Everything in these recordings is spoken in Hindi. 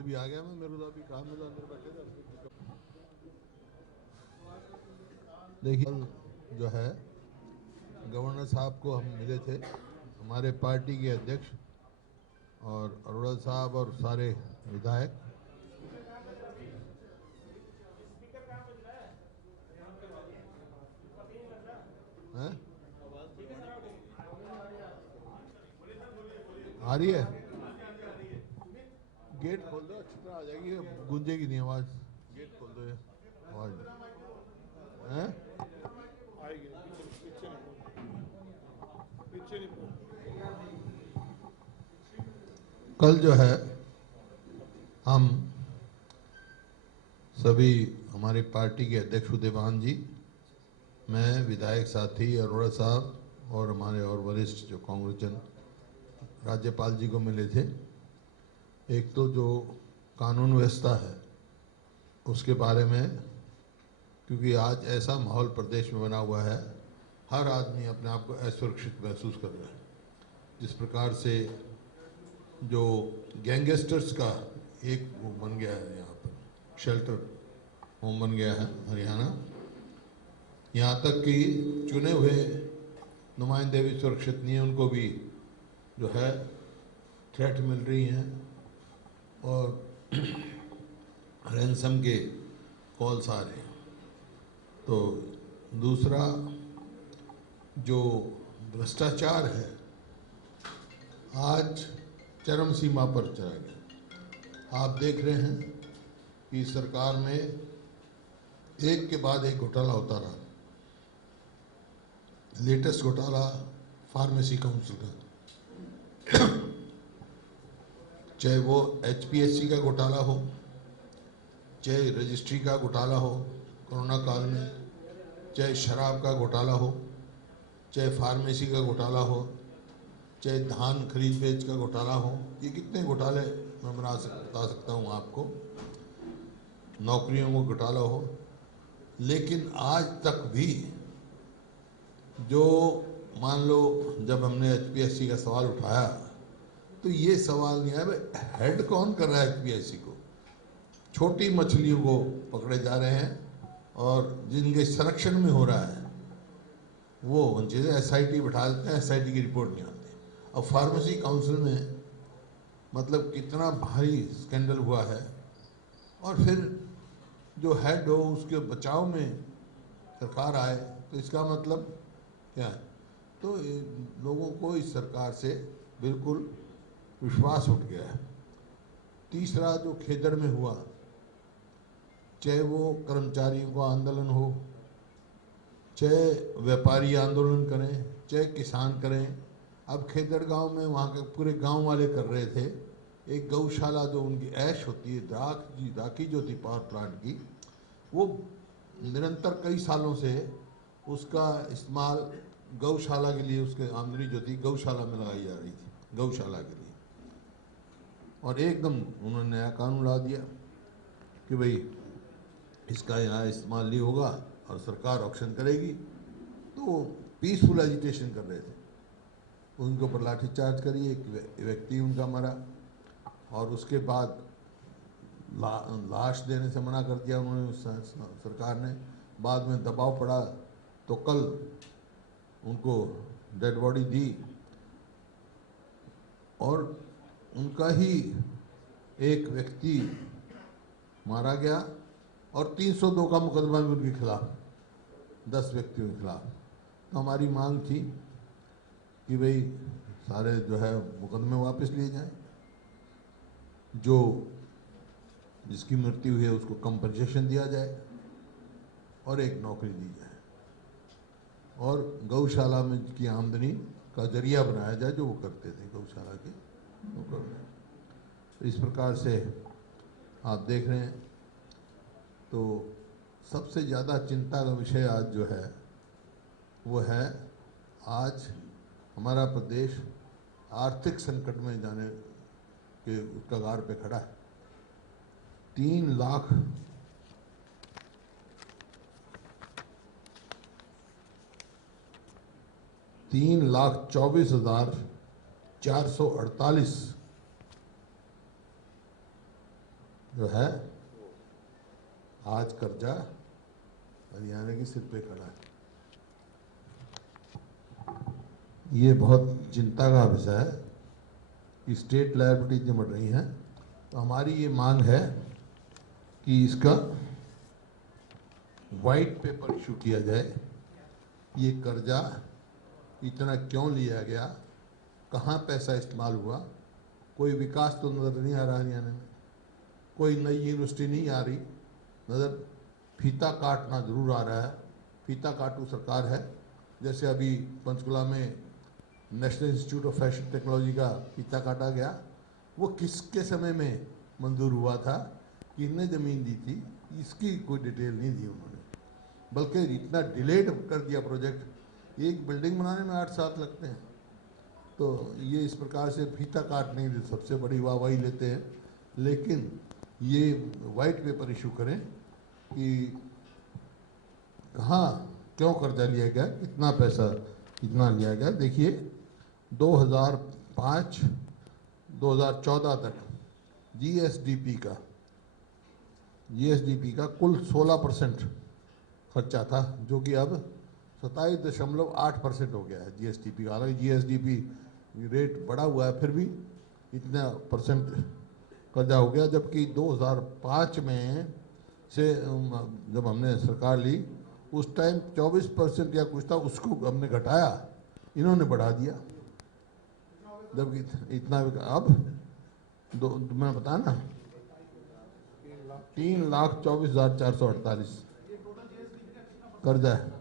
जब भी आ गया मैं, मेरे को तो अभी काम में था, अंदर बैठे थे। देखिए, कल जो है गवर्नर साहब को हम मिले थे, हमारे पार्टी के अध्यक्ष और अरोड़ा साहब और सारे विधायक। हैं? आ रही है? गेट खोल दो, अच्छी तरह आ जाएगी, गूंजेगी नहीं आवाज। गेट खोल दो, ये आवाज हैं? आएगी, पीछे नहीं। कल जो है हम सभी, हमारी पार्टी के अध्यक्ष उदयभान जी, मैं, विधायक साथी अरोड़ा साहब और हमारे और वरिष्ठ जो कांग्रेसजन राज्यपाल जी को मिले थे। एक तो जो कानून व्यवस्था है उसके बारे में, क्योंकि आज ऐसा माहौल प्रदेश में बना हुआ है, हर आदमी अपने आप को असुरक्षित महसूस कर रहा है। जिस प्रकार से जो गैंगस्टर्स का एक वो बन गया है, यहाँ पर शेल्टर होम बन गया है हरियाणा, यहाँ तक कि चुने हुए नुमाइंदे भी सुरक्षित नहीं है, उनको भी जो है थ्रेट मिल रही हैं और रैंसम के कॉल्स आ रहे हैं। तो दूसरा जो भ्रष्टाचार है आज चरम सीमा पर चला गया। आप देख रहे हैं कि सरकार में एक के बाद एक घोटाला होता रहा। लेटेस्ट घोटाला फार्मेसी काउंसिल का, चाहे वो एचपीएससी का घोटाला हो, चाहे रजिस्ट्री का घोटाला हो कोरोना काल में, चाहे शराब का घोटाला हो, चाहे फार्मेसी का घोटाला हो, चाहे धान खरीद बेच का घोटाला हो। ये कितने घोटाले मैं बता सकता हूँ आपको, नौकरियों का घोटाला हो। लेकिन आज तक भी जो, मान लो जब हमने एचपीएससी का सवाल उठाया तो ये सवाल नहीं आया भाई हेड कौन कर रहा है एचपीएससी को। छोटी मछलियों को पकड़े जा रहे हैं और जिनके संरक्षण में हो रहा है वो उन चीज़ें एसआईटी बैठा देते हैं, एसआईटी की रिपोर्ट नहीं आती। अब फार्मेसी काउंसिल में मतलब कितना भारी स्कैंडल हुआ है, और फिर जो हेड हो उसके बचाव में सरकार आए, तो इसका मतलब क्या है? तो लोगों को इस सरकार से बिल्कुल विश्वास उठ गया है। तीसरा जो खेदड़ में हुआ, चाहे वो कर्मचारियों का आंदोलन हो, चाहे व्यापारी आंदोलन करें, चाहे किसान करें। अब खेदड़ गांव में वहाँ के पूरे गांव वाले कर रहे थे एक गौशाला, जो उनकी ऐश होती है राखी जो थी पावर प्लांट की, वो निरंतर कई सालों से उसका इस्तेमाल गौशाला के लिए, उसके आमदनी जो थी गौशाला में लगाई जा रही थी, गौशाला के लिए। और एकदम उन्होंने नया कानून ला दिया कि भाई इसका यहाँ इस्तेमाल नहीं होगा और सरकार ऑक्शन करेगी। तो पीसफुल एजिटेशन कर रहे थे, उनके ऊपर लाठीचार्ज करी, एक व्यक्ति उनका मरा, और उसके बाद लाश देने से मना कर दिया उन्होंने, सरकार ने। बाद में दबाव पड़ा तो कल उनको डेड बॉडी दी, और उनका ही एक व्यक्ति मारा गया और 302 का मुकदमा भी उनके खिलाफ, 10 व्यक्तियों के खिलाफ। तो हमारी मांग थी कि भाई सारे जो है मुकदमे वापस लिए जाएं, जो जिसकी मृत्यु हुई है उसको कंपनसेशन दिया जाए और एक नौकरी दी जाए, और गौशाला में की आमदनी का जरिया बनाया जाए, जो वो करते थे गौशाला के, वो कर रहे हैं। तो इस प्रकार से आप देख रहे हैं। तो सबसे ज़्यादा चिंता का विषय आज जो है वो है, आज हमारा प्रदेश आर्थिक संकट में जाने के कगार पे खड़ा है। 3,24,448 जो है आज कर्जा हरियाणा के सिर पे खड़ा है। ये बहुत चिंता का विषय है कि स्टेट लायबिलिटीज जो बढ़ रही हैं, तो हमारी ये मांग है कि इसका वाइट पेपर इशू किया जाए। ये कर्जा इतना क्यों लिया गया, कहाँ पैसा इस्तेमाल हुआ, कोई विकास तो नज़र नहीं आ रहा हरियाणा में, कोई नई यूनिवर्सिटी नहीं आ रही नज़र, फीता काटना जरूर आ रहा है, फीता काटू सरकार है। जैसे अभी पंचकुला में national institute of fashion technology का फीता काटा गया, वो किसके समय में मंजूर हुआ था, किसने ज़मीन दी थी, इसकी कोई डिटेल नहीं दी उन्होंने, बल्कि इतना डिलेड कर दिया प्रोजेक्ट। एक बिल्डिंग बनाने में 8 साल लगते हैं। तो ये इस प्रकार से फीता काटने की सबसे बड़ी वाहवाही लेते हैं, लेकिन ये वाइट पेपर इशू करें कि कहाँ क्यों कर्जा लिया गया, कितना पैसा कितना लिया गया। देखिए 2005-2014 तक जीएसडीपी का कुल 16% खर्चा था, जो कि अब 27.8% हो गया है जीएसडीपी का। हालांकि जीएसडीपी रेट बढ़ा हुआ है, फिर भी इतना परसेंट कर्जा हो गया। जबकि 2005 में से जब हमने सरकार ली उस टाइम 24% या कुछ था, उसको हमने घटाया, इन्होंने बढ़ा दिया। जबकि इतना अब मैं बताया ना 3,24,448 कर्जा है,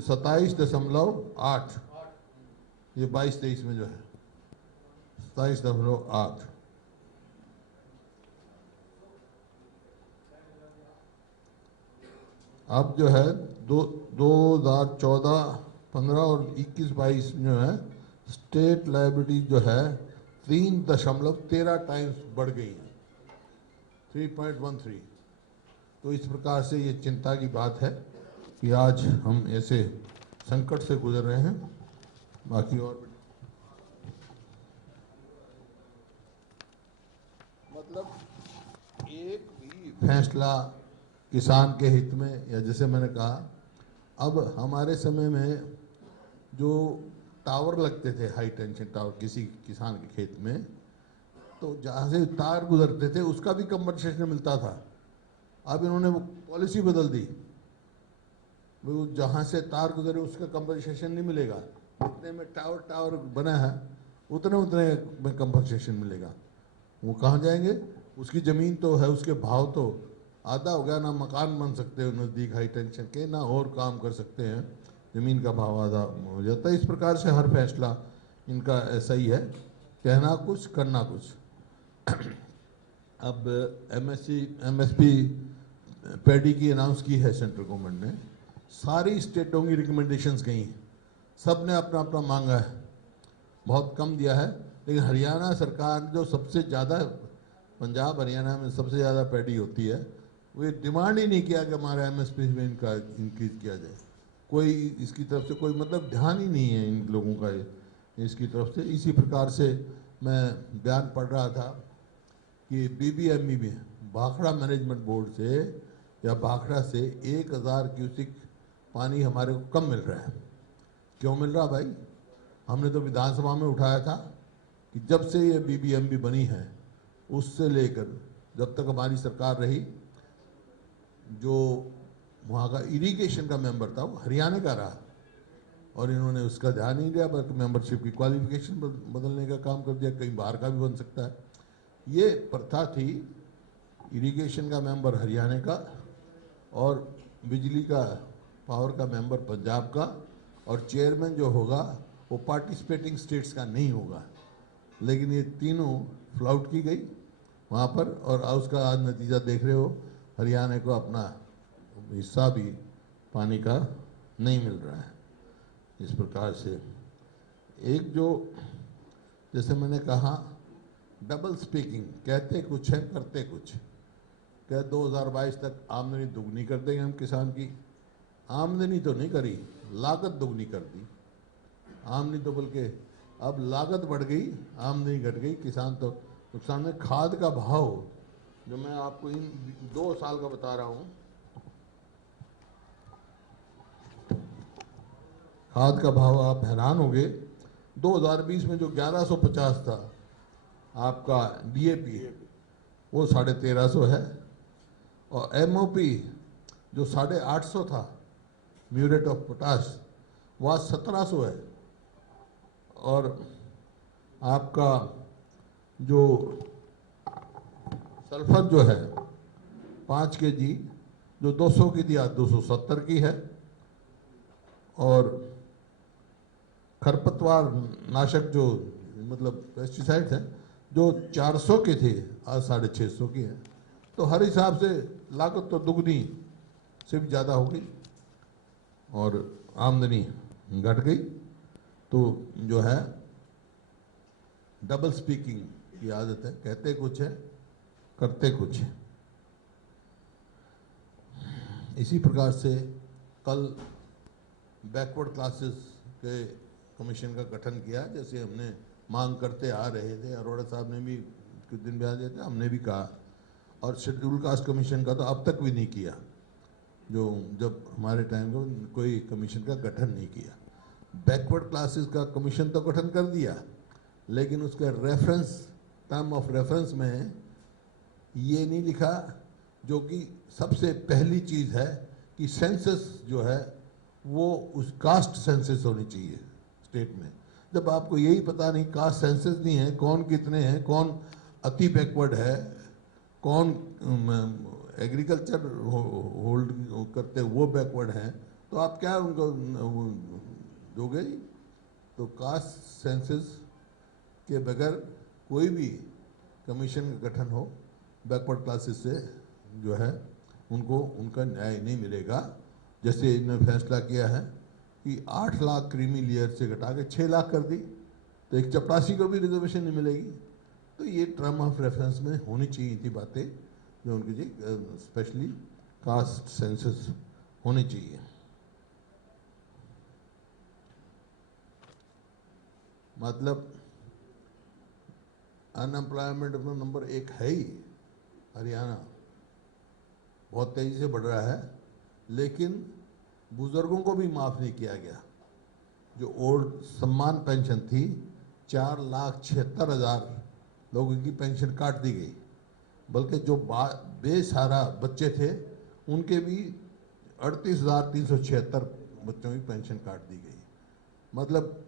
27.8, ये 22-23 में जो है 27.8। अब जो है 2014, 15 और 21-22 जो है स्टेट लायबिलिटी जो है 3.13 टाइम्स बढ़ गई है, 3.13। तो इस प्रकार से ये चिंता की बात है कि आज हम ऐसे संकट से गुजर रहे हैं। बाकी और मतलब एक भी फैसला किसान के हित में, या जैसे मैंने कहा अब हमारे समय में जो टावर लगते थे, हाई टेंशन टावर किसी किसान के खेत में, तो जहाँ से तार गुजरते थे उसका भी कंपनसेशन मिलता था। अब इन्होंने वो पॉलिसी बदल दी, वो जहाँ से तार गुजरे उसका कंपनसेशन नहीं मिलेगा, जितने में टावर बना है उतने में कंपनसेशन मिलेगा। वो कहाँ जाएंगे, उसकी ज़मीन तो है, उसके भाव तो आधा हो गया, ना मकान बन सकते हैं नज़दीक हाई टेंशन के, ना और काम कर सकते हैं, ज़मीन का भाव आधा हो जाता है। इस प्रकार से हर फैसला इनका ऐसा ही है, कहना कुछ करना कुछ। अब एमएसपी पैडी की अनाउंस की है सेंट्रल गवर्नमेंट ने, सारी स्टेटों की रिकमेंडेशंस गई हैं, सब ने अपना अपना मांगा है, बहुत कम दिया है। लेकिन हरियाणा सरकार जो सबसे ज़्यादा, पंजाब हरियाणा में सबसे ज़्यादा पैडी होती है, वो डिमांड ही नहीं किया कि हमारे एमएसपी में इनका इंक्रीज किया जाए। कोई इसकी तरफ से कोई मतलब ध्यान ही नहीं है इन लोगों का इसकी तरफ से। इसी प्रकार से मैं बयान पढ़ रहा था कि बीबीएमई में भाखड़ा मैनेजमेंट बोर्ड से या भाखड़ा से 1000 क्यूसिक पानी हमारे को कम मिल रहा है। क्यों मिल रहा भाई? हमने तो विधानसभा में उठाया था कि जब से ये बीबीएमबी बनी है उससे लेकर जब तक हमारी सरकार रही, जो वहाँ का इरिगेशन का मेंबर था वो हरियाणा का रहा, और इन्होंने उसका ध्यान नहीं दिया, बल्कि मेंबरशिप की क्वालिफिकेशन बदलने का काम कर दिया, कहीं बाहर का भी बन सकता है। ये प्रथा थी, इरिगेशन का मेंबर हरियाणा का और बिजली का पावर का मेंबर पंजाब का, और चेयरमैन जो होगा वो पार्टिसिपेटिंग स्टेट्स का नहीं होगा। लेकिन ये तीनों फ्लाउट की गई वहाँ पर, और उसका आज नतीजा देख रहे हो, हरियाणा को अपना हिस्सा भी पानी का नहीं मिल रहा है। इस प्रकार से एक जो, जैसे मैंने कहा, डबल स्पीकिंग, कहते कुछ है करते कुछ। क्या 2022 तक आमदनी दुगनी कर देंगे हम किसान की? आमदनी तो नहीं करी, लागत दुगनी कर दी। आमदनी तो बल्कि अब लागत बढ़ गई, आमदनी घट गई, किसान तो नुकसान में। खाद का भाव जो मैं आपको इन 2 साल का बता रहा हूँ, खाद का भाव आप हैरान होंगे। 2020 में जो 1150 था आपका डीएपी, वो 1350 है, और एमओपी जो 850 था म्यूरेट ऑफ पोटाश, वह 1700 है। और आपका जो सल्फर जो है 5 केजी जो 200 की थी, आज 270 की है। और खरपतवार नाशक जो मतलब पेस्टिसाइड्स हैं जो 400 के थे, आज 650 की है। तो हर हिसाब से लागत तो दुगनी से भी ज़्यादा हो गई और आमदनी घट गई। तो जो है डबल स्पीकिंग की आदत है, कहते कुछ है करते कुछ है। इसी प्रकार से कल बैकवर्ड क्लासेस के कमीशन का गठन किया, जैसे हमने मांग करते आ रहे थे। अरोड़ा साहब ने भी कुछ दिन बयान दिया था, हमने भी कहा। और शेड्यूल कास्ट कमीशन का तो अब तक भी नहीं किया, जो जब हमारे टाइम में कोई कमीशन का गठन नहीं किया। बैकवर्ड क्लासेस का कमीशन तो गठन कर दिया, लेकिन उसका रेफरेंस, टर्म ऑफ रेफरेंस में ये नहीं लिखा, जो कि सबसे पहली चीज़ है कि सेंसस जो है वो उस कास्ट सेंसस होनी चाहिए स्टेट में। जब आपको यही पता नहीं, कास्ट सेंसस नहीं है, कौन कितने हैं, कौन अति बैकवर्ड है, कौन एग्रीकल्चर होल्ड करते वो बैकवर्ड हैं, तो आप क्या उनको दोगे? तो कास्ट सेंसस के बगैर कोई भी कमीशन का गठन हो, बैकवर्ड क्लासेस से जो है उनको उनका न्याय नहीं मिलेगा। जैसे इन्होंने फैसला किया है कि 8 लाख क्रीमी लेयर से घटा के 6 लाख कर दी, तो एक चपरासी को भी रिजर्वेशन नहीं मिलेगी। तो ये टर्म ऑफ रेफरेंस में होनी चाहिए थी बातें, जो उनकी जी स्पेशली कास्ट सेंसस होनी चाहिए। मतलब अनएम्प्लॉयमेंट में नंबर 1 है ही हरियाणा, बहुत तेजी से बढ़ रहा है, लेकिन बुजुर्गों को भी माफ़ नहीं किया गया। जो ओल्ड सम्मान पेंशन थी, 4,76,000 लोगों की पेंशन काट दी गई, बल्कि जो बेसहारा बच्चे थे उनके भी 38,376 बच्चों की पेंशन काट दी गई। मतलब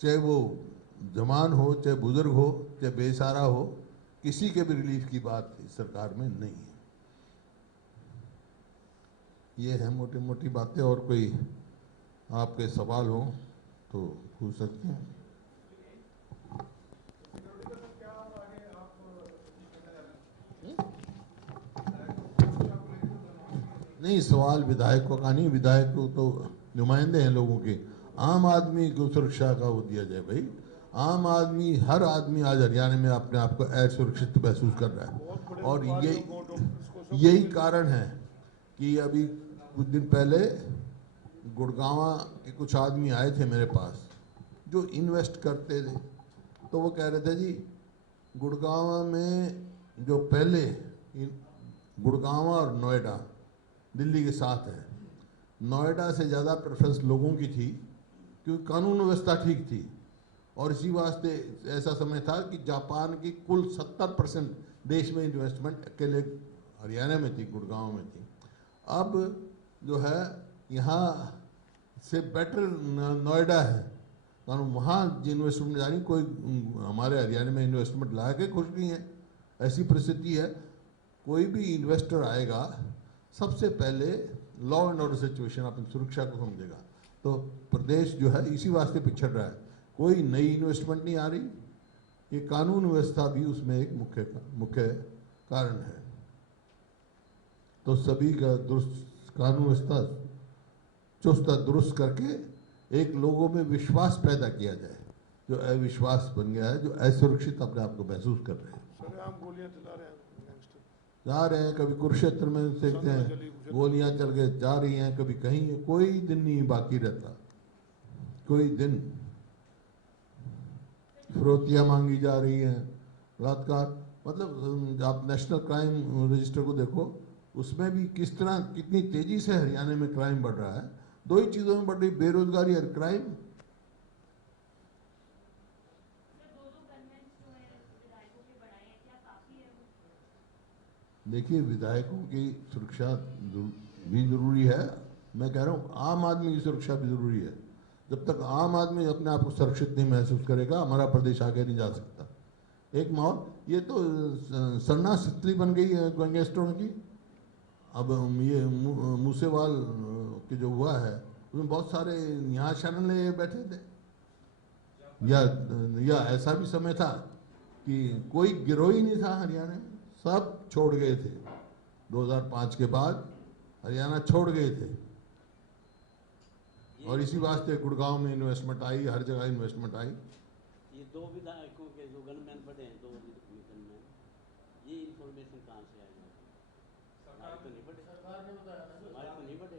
चाहे वो जवान हो, चाहे बुजुर्ग हो, चाहे बेसहारा हो, किसी के भी रिलीफ की बात इस सरकार में नहीं है। ये है मोटी मोटी बातें। और कोई आपके सवाल हो तो पूछ सकते हैं। नहीं, सवाल विधायकों का नहीं, विधायक तो नुमाइंदे हैं लोगों के। आम आदमी को सुरक्षा का वो दिया जाए भाई। आम आदमी, हर आदमी आज हरियाणा में अपने आप को असुरक्षित महसूस कर रहा है। और यही कारण है कि अभी कुछ दिन पहले गुड़गांव के कुछ आदमी आए थे मेरे पास जो इन्वेस्ट करते थे। तो वो कह रहे थे जी, गुड़गांव में जो पहले गुड़गांव और नोएडा दिल्ली के साथ है, नोएडा से ज़्यादा प्रेफरेंस लोगों की थी क्योंकि कानून व्यवस्था ठीक थी। और इसी वास्ते ऐसा समय था कि जापान की कुल 70% देश में इन्वेस्टमेंट अकेले हरियाणा में थी, गुड़गांव में थी। अब जो है यहाँ से बेटर नोएडा है, कानून वहाँ इन्वेस्टमेंट जानी, कोई हमारे हरियाणा में इन्वेस्टमेंट ला के खुश नहीं है। ऐसी परिस्थिति है। कोई भी इन्वेस्टर आएगा, सबसे पहले लॉ एंड ऑर्डर सिचुएशन, अपनी सुरक्षा को समझेगा। तो प्रदेश जो है इसी वास्ते पिछड़ रहा है, कोई नई इन्वेस्टमेंट नहीं आ रही। ये कानून व्यवस्था भी उसमें एक मुख्य कारण है। तो सभी का दुरुस्त कानून व्यवस्था चुस्त दुरुस्त करके एक लोगों में विश्वास पैदा किया जाए। जो अविश्वास बन गया है, जो असुरक्षित अपने आप को महसूस कर रहे हैं। जा रहे हैं, कभी कुरुक्षेत्र में देखते हैं गोलियां चल के जा रही हैं, कभी कहीं, कोई दिन नहीं बाकी रहता, कोई दिन। फिरौतियां मांगी जा रही हैं, बलात्कार, मतलब आप नेशनल क्राइम रजिस्टर को देखो, उसमें भी किस तरह कितनी तेजी से हरियाणा में क्राइम बढ़ रहा है। दो ही चीज़ों में बढ़ रही, बेरोजगारी और क्राइम। देखिए, विधायकों की सुरक्षा भी जरूरी है, मैं कह रहा हूँ आम आदमी की सुरक्षा भी जरूरी है। जब तक आम आदमी अपने आप को सुरक्षित नहीं महसूस करेगा, हमारा प्रदेश आगे नहीं जा सकता। एक माहौल, ये तो सरना स्थिति बन गई है गैंगस्टरों की। अब ये मूसेवाल के जो हुआ है, उसमें बहुत सारे यहाँ शरण ले बैठे थे। या ऐसा भी समय था कि कोई गिरोह ही नहीं था हरियाणा में, सब छोड़ गए थे। 2005 के बाद हरियाणा छोड़ गए थे, और इसी वास्ते गुड़गांव में इन्वेस्टमेंट आई, हर जगह इन्वेस्टमेंट आई। ये दो विधायकों के जो गनमैन पड़े हैं, दो गनमैन, ये इन्फॉर्मेशन कहाँ से आई? हमारे तो नहीं पड़े, हमारे तो नहीं पड़े।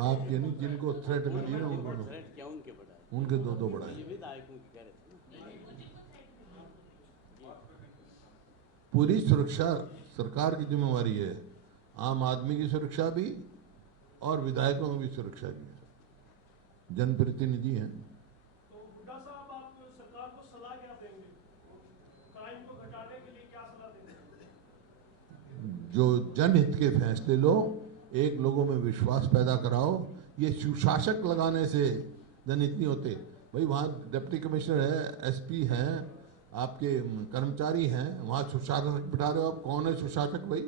आपके नहीं, जिनको थ्रेट मिली ना उनको, थ्रेट क्या उनके पड़ा है? उनके दो बढ़ाए। ये विधायकों की कह रहे थे ना। पूरी सुरक्षा सरकार की जिम्मेवारी है, आम आदमी की सुरक्षा भी और विधायकों की भी सुरक्षा भी। जनप्रतिनिधि हैं। तो हुड्डा साहब, आप सरकार को सलाह क्या देंगे? क्राइम को घटाने के लिए क्या सलाह देंगे? जो जनहित के फैसले लो, एक लोगों में विश्वास पैदा कराओ। ये सुशासक लगाने से जनहित नहीं होते भाई। वहाँ डिप्टी कमिश्नर है, एसपी हैं, आपके कर्मचारी हैं, वहाँ सुशासक बिठा रहे हो आप। कौन है सुशासक भाई?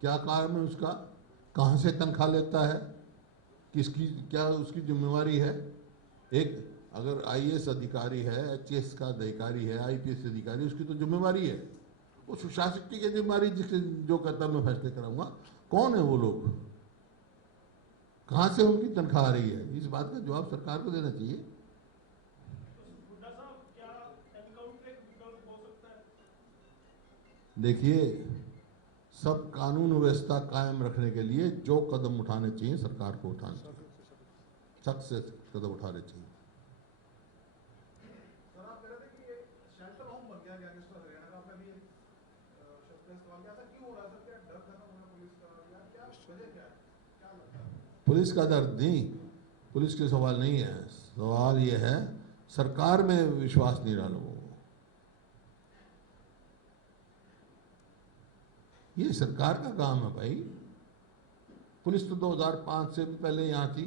क्या काम है उसका? कहाँ से तनख्वाह लेता है? किसकी क्या उसकी जिम्मेवारी है? एक अगर आईएएस अधिकारी है, एचएएस का अधिकारी है, आईपीएस अधिकारी, उसकी तो जिम्मेवारी है। वो सुशासक की जिम्मेवारी, जिससे जो कहता मैं फैसले कराऊंगा। कौन है वो लोग? कहाँ से उनकी तनख्वाह आ रही है? इस बात का जवाब सरकार को देना चाहिए। देखिए, सब कानून व्यवस्था कायम रखने के लिए जो कदम उठाने चाहिए सरकार को उठाने चाहिए, सख्त से कदम उठाने चाहिए। सर, आप कह रहे थे कि ये शेल्टर होम बन गया गैंगस्टर हरियाणा का, आपने भी सवाल किया था, क्यों हो रहा है सर? क्या डर खत्म हो गया पुलिस का, या क्या वजह क्या है, क्या लगता है? पुलिस का डर नहीं, पुलिस के सवाल नहीं है। सवाल ये है, सरकार में विश्वास नहीं रहा लोगों को। ये सरकार का काम है भाई। पुलिस तो 2005 से भी पहले यहाँ थी,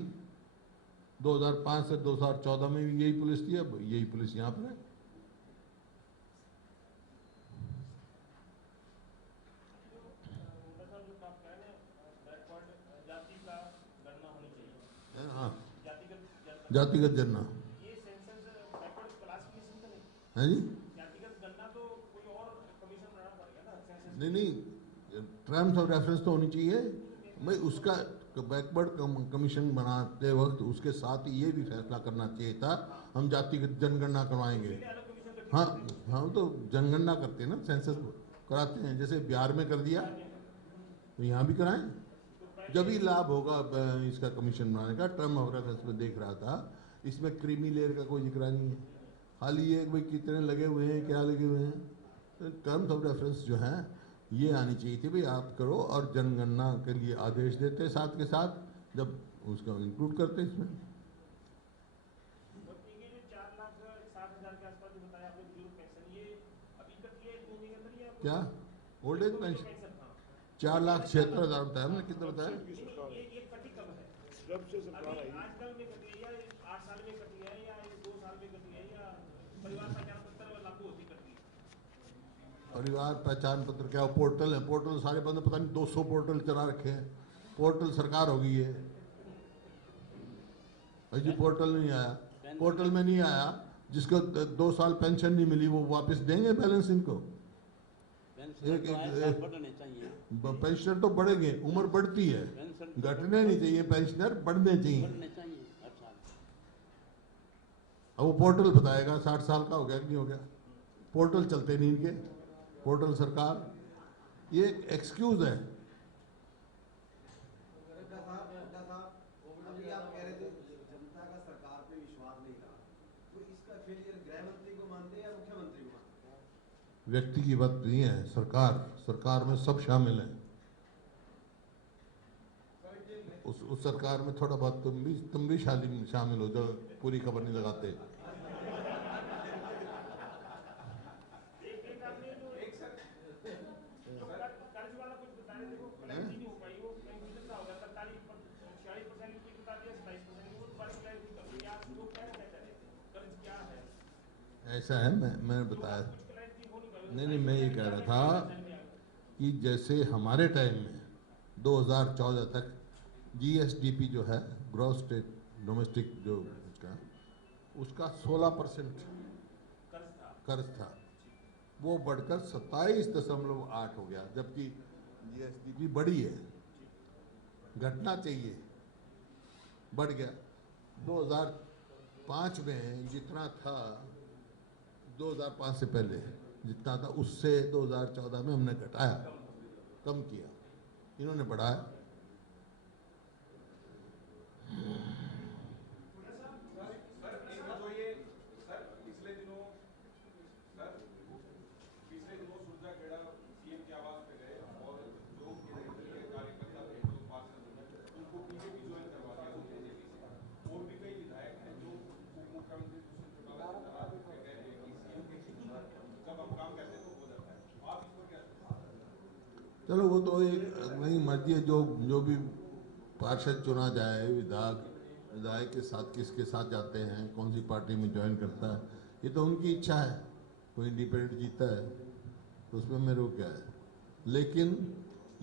2005 से 2014 में भी यही पुलिस थी, अब यही पुलिस यहाँ पर है। हाँ, जातिगत जनना है जी। नहीं, टर्म्स ऑफ रेफरेंस तो होनी चाहिए भाई। उसका बैकवर्ड कमीशन बनाते वक्त उसके साथ ये भी फैसला करना चाहिए था, हम जातिगत जनगणना करवाएंगे। हाँ हाँ, तो जनगणना करते हैं ना, सेंसस कराते हैं, जैसे बिहार में कर दिया, तो यहाँ भी कराएं। जब ही लाभ होगा इसका कमीशन बनाने का। टर्म ऑफ रेफरेंस में देख रहा था, इसमें क्रीमी लेयर का कोई जिक्र नहीं है, खाली ये भाई कितने लगे हुए हैं, क्या लगे हुए हैं। टर्म्स ऑफ रेफरेंस जो है ये आनी चाहिए थी भाई, आप करो, और जनगणना के लिए आदेश देते साथ के साथ, जब उसका इंक्लूड करते इसमें। क्या ओल्ड एज पेंशन? 4,76,000 बताया हमने, कितना बताया? जब से सरकार आई, आजकल में कटी है, या 8 साल में कटी है, या 2 साल में कटी है, या परिवार पहचान पत्र लागू होती कटी है? परिवार पहचान पत्र क्या पोर्टल है? पोर्टल सारे बंद, पता नहीं 200 पोर्टल चला रखे हैं। पोर्टल सरकार हो गई है, अजी पोर्टल नहीं आया। पोर्टल में नहीं आया, जिसको 2 साल पेंशन नहीं मिली वो वापस देंगे बैलेंस इनको। पेंशनर तो बढ़ेंगे, उम्र बढ़ती है, घटने नहीं चाहिए, पेंशनर बढ़ने चाहिए। अब वो पोर्टल बताएगा 60 साल का हो गया कि नहीं हो गया। पोर्टल चलते नहीं इनके, पोर्टल सरकार, ये एक्सक्यूज है। व्यक्ति की बात नहीं है, सरकार में सब शामिल हैं। उस सरकार में थोड़ा बहुत तुम भी शामिल हो, जो पूरी खबर नहीं लगाते। ऐसा है, मैंने बताया, नहीं, मैं ये कह रहा था कि जैसे हमारे टाइम में 2014 तक जीएसडीपी जो है, ग्रॉस स्टेट डोमेस्टिक जो उसका 16% कर्ज था, वो बढ़कर 27.8 हो गया, जबकि जीएसडीपी बढ़ी है, घटना चाहिए, बढ़ गया। 2005 में जितना था, 2005 से पहले जितना था, उससे 2014 में हमने घटाया, कम किया, इन्होंने बढ़ाया। चलो वो तो एक नहीं मर्जी है, जो भी पार्षद चुना जाए, विधायक के साथ किसके साथ जाते हैं, कौन सी पार्टी में ज्वाइन करता है, ये तो उनकी इच्छा है। कोई इंडिपेंडेंट जीता है तो उसमें मेरे को क्या है, लेकिन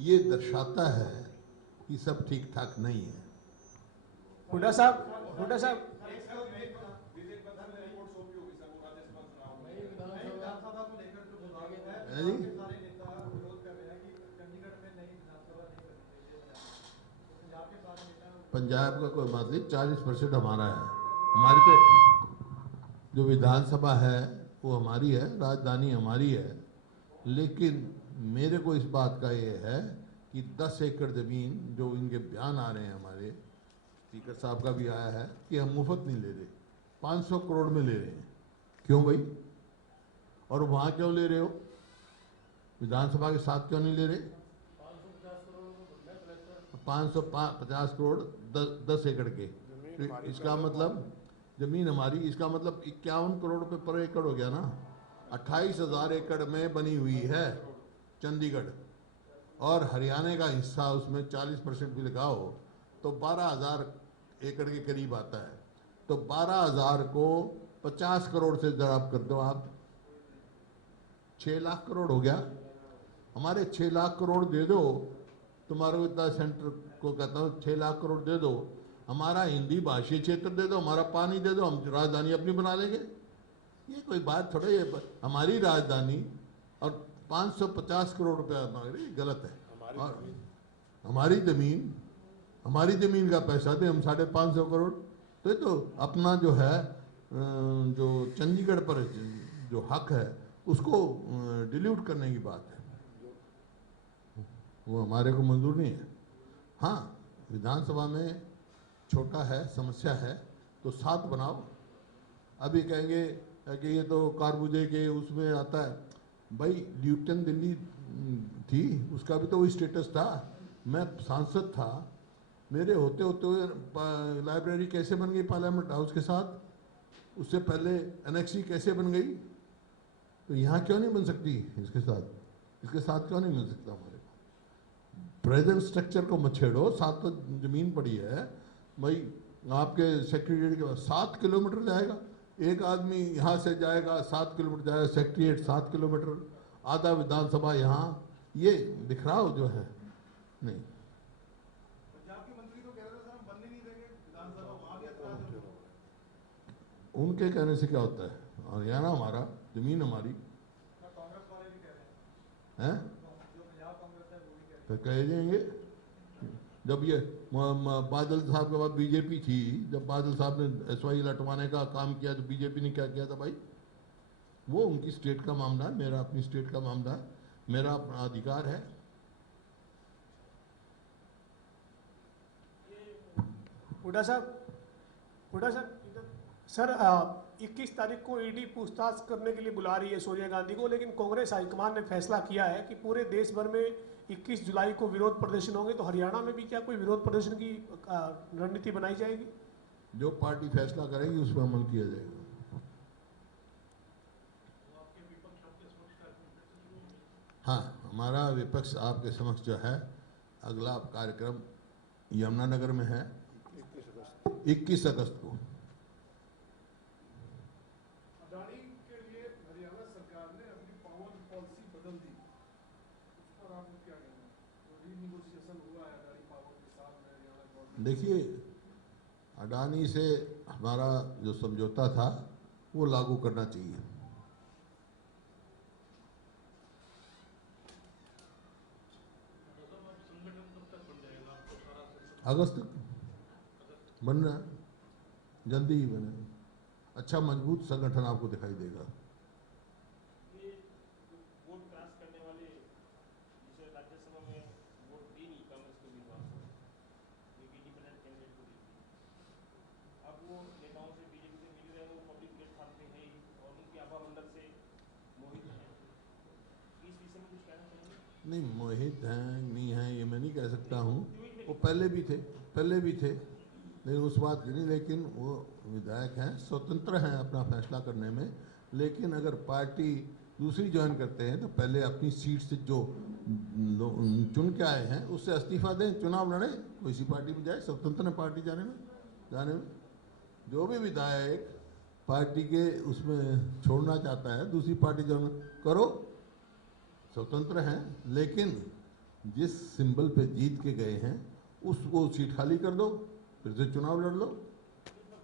ये दर्शाता है कि सब ठीक ठाक नहीं है। हुड्डा साहब है जी? पंजाब का कोई बात नहीं, 40% हमारा है। हमारी तो जो विधानसभा है वो हमारी है, राजधानी हमारी है, लेकिन मेरे को इस बात का ये है कि 10 एकड़ ज़मीन जो इनके बयान आ रहे हैं, हमारे स्पीकर साहब का भी आया है कि हम मुफ्त नहीं ले रहे, 500 करोड़ में ले रहे हैं। क्यों भाई? और वहाँ क्यों ले रहे हो? विधानसभा के साथ क्यों नहीं ले रहे? 550 करोड़ 10 एकड़ के, तो इसका मतलब जमीन हमारी, इसका मतलब 51 करोड़ रुपए पर एकड़ हो गया ना। 28,000 एकड़ में बनी हुई है चंडीगढ़, और हरियाणा का हिस्सा उसमें 40% भी लगाओ तो 12,000 एकड़ के करीब आता है। तो 12,000 को 50 करोड़ से ज़राब कर दो आप, 6 लाख करोड़ हो गया। हमारे 6 लाख करोड़ दे दो, तुम्हारे इतना सेंटर को कहता हूँ 6 लाख करोड़ दे दो, हमारा हिंदी भाषी क्षेत्र दे दो, हमारा पानी दे दो, हम राजधानी अपनी बना लेंगे। ये कोई बात थोड़ा, ये हमारी राजधानी और 550 करोड़ रुपया मांग रही, गलत है। और हमारी जमीन का पैसा दे, हम 550 करोड़, तो ये तो अपना जो है, जो चंडीगढ़ पर जो हक है उसको डिल्यूट करने की बात है, वो हमारे को मंजूर नहीं है। हाँ, विधानसभा में छोटा है, समस्या है, तो 7 बनाओ। अभी कहेंगे कि ये तो कारबुजे के उसमें आता है, भाई ल्यूटन दिल्ली थी, उसका भी तो वही स्टेटस था। मैं सांसद था, मेरे होते हुए लाइब्रेरी कैसे बन गई पार्लियामेंट हाउस के साथ, उससे पहले एनेक्सी कैसे बन गई, तो यहाँ क्यों नहीं बन सकती? इसके साथ क्यों नहीं मिल सकता? हमारे प्रेजेंट स्ट्रक्चर को मत छेड़ो, साथ तो जमीन पड़ी है भाई, आपके सेक्रेटरीट के पास 7 किलोमीटर जाएगा, एक आदमी यहाँ से जाएगा 7 किलोमीटर जाएगा, सेक्रेटरीट 7 किलोमीटर, आधा विधानसभा यहाँ, ये बिखराव जो है नहीं। पंजाब के मंत्री तो कह रहे थे सर हम बनने नहीं देंगे विधानसभा, वहाँ भी ऐतराज है उनको। उनके कहने से क्या होता है? हरियाणा हमारा, जमीन हमारी कांग्रेस वाले भी कह रहे हैं, है, जो पंजाब कांग्रेस है वो भी कह रहे तो कह देंगे। जब ये बादल साहब के बाद बीजेपी थी, जब बादल साहब ने SY लटवाने का काम किया तो बीजेपी ने क्या किया था भाई? वो उनकी स्टेट का मामला है, मेरा अपनी स्टेट का मामला है, मेरा अपना अधिकार है। हुड्डा साहब सर 21 तारीख को ईडी पूछताछ करने के लिए बुला रही है सोनिया गांधी को, लेकिन कांग्रेस हाईकमान ने फैसला किया है कि पूरे देश भर में 21 जुलाई को विरोध प्रदर्शन होंगे, तो हरियाणा में भी क्या कोई विरोध प्रदर्शन की रणनीति बनाई जाएगी? जो पार्टी फैसला करेगी उस पर अमल किया जाएगा। हाँ, हमारा विपक्ष आपके समक्ष जो है अगला कार्यक्रम यमुनानगर में है 21 अगस्त को। अडानी के लिए हरियाणा सरकार ने अपनी पावर पॉलिसी बदल दी, उस पर आपको क्या कहना है? तो रीनिगोशिएशन हुआ है अडानी पावर के साथ में हरियाणा गवर्नमेंट। देखिए, अडानी से हमारा जो समझौता था वो लागू करना चाहिए। अगस्त तक बन रहा है, जल्दी ही बने। अच्छा मजबूत संगठन आपको दिखाई देगा। ये वोट क्रॉस करने वाले जिसे राज्यसभा में वोट दी नहीं कांग्रेस के उम्मीदवार को, एक इंडिपेंडेंट कैंडिडेट को दी थी। अब वो नेताओं से बीजेपी से मिल रहे हैं, वो पब्लिक प्लेटफॉर्म पे है ही, और उनके आभार अंदर से मोहित हैं। इस विषय में कुछ कहना चाहेंगे? नहीं, मोहित हैं नहीं हैं ये मैं नहीं कह सकता हूँ, वो पहले भी थे लेकिन उस बात की नहीं। लेकिन वो विधायक हैं, स्वतंत्र हैं अपना फैसला करने में। लेकिन अगर पार्टी दूसरी ज्वाइन करते हैं तो पहले अपनी सीट से जो चुन के आए हैं उससे इस्तीफा दें, चुनाव लड़ें, कोई सी पार्टी में जाए, स्वतंत्र है पार्टी जाने में। जो भी विधायक पार्टी के उसमें छोड़ना चाहता है, दूसरी पार्टी ज्वाइन करो, स्वतंत्र हैं। लेकिन जिस सिंबल पे जीत के गए हैं उसको सीट खाली कर दो, फिर से चुनाव लड़ लो।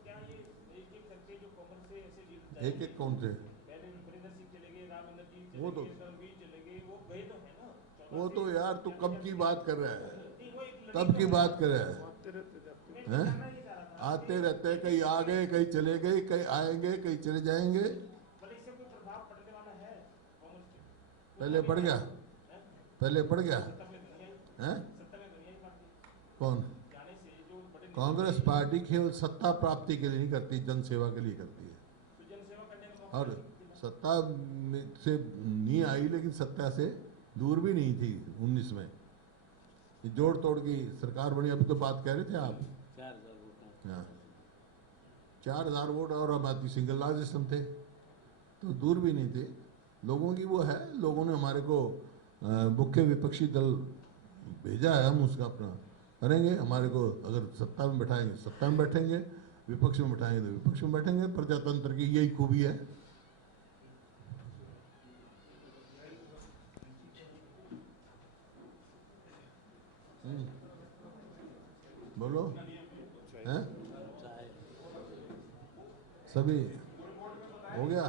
क्या ये एक करके जो कांग्रेस से ऐसे जीत एक कौन से? पहले वीरेंद्र सिंह चले गए, रामेंद्र जी चले वो तो गए, रणवीर चले गए, वो गए तो है ना। वो तो यार तू कब की बात कर रहा है, नहीं, वो एक कब की बात कर रहा है? जानना ही चाह रहा था। आते रहते हैं, कहीं आ गए, कहीं चले गए, कहीं आएंगे, कहीं चले जाएंगे। मतलब इससे कोई प्रभाव पड़ने वाला है कांग्रेस पे? पहले पड़ गया, पहले पड़ गया सत्ता में दुनिया है। सत्ता में दुनिया ही पार्टी कौन? जाने से जो बड़े कांग्रेस पार्टी केवल सत्ता प्राप्ति के लिए नहीं करती, जनसेवा के लिए करती है। तो जनसेवा करने का मौका और सत्ता से नहीं आई, लेकिन सत्ता से दूर भी नहीं थी 19 में। जोड़ तोड़ की सरकार बनी। अभी तो बात कह रहे थे आप, 4000 वोट हैं। हाँ 4000 वोट और आबादी सिंगल लार्जेस्ट हम थे, तो दूर भी नहीं थे। लोगों की वो है, लोगों ने हमारे को मुख्य विपक्षी दल भेजा है, हम उसका अपना करेंगे। हमारे को अगर सत्ता में बैठाएंगे सत्ता में बैठेंगे, विपक्ष में बैठाएंगे तो विपक्ष में बैठेंगे। प्रजातंत्र की यही खूबी है। बोलो हैं? सभी हो गया?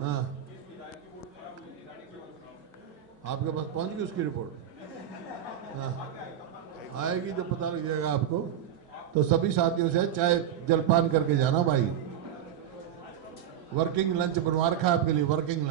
हाँ, आपके पास पहुंच गई उसकी रिपोर्ट? हाँ, आएगी तो पता लग जाएगा आपको। तो सभी साथियों से चाय जलपान करके जाना भाई। वर्किंग लंच बनवा रखा है आपके लिए, वर्किंग लंच।